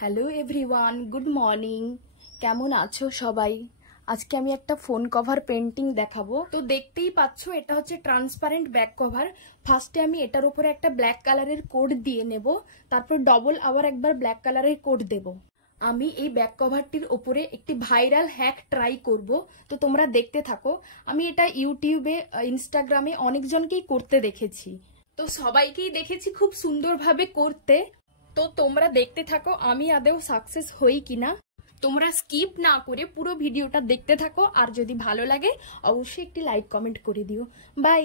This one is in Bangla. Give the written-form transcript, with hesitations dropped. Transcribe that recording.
Hello everyone, good morning. কেমন আছো সবাই? আজকে আমি একটা ফোন কভার পেন্টিং দেখাবো। তো দেখতেই পাচ্ছ, এটা হচ্ছে ট্রান্সপারেন্ট ব্যাক কভার। ফার্স্টে আমি এটার উপরে একটা ব্ল্যাক কালারের কোড দিয়ে নেব, তারপর ডবল আবার একবার ব্ল্যাক কালারের কোড দেব। আমি এই ব্যাক কভারটির ওপরে একটি ভাইরাল হ্যাক ট্রাই করব, তো তোমরা দেখতে থাকো। আমি এটা ইউটিউবে, ইনস্টাগ্রামে অনেকজনকেই করতে দেখেছি, তো সবাইকেই দেখেছি খুব সুন্দরভাবে করতে। তো তোমরা দেখতে থাকো আমি আদৌ সাকসেস হই কিনা। তোমরা স্কিপ না করে পুরো ভিডিওটা দেখতে থাকো, আর যদি ভালো লাগে অবশ্যই একটি লাইক কমেন্ট করে দিও। বাই।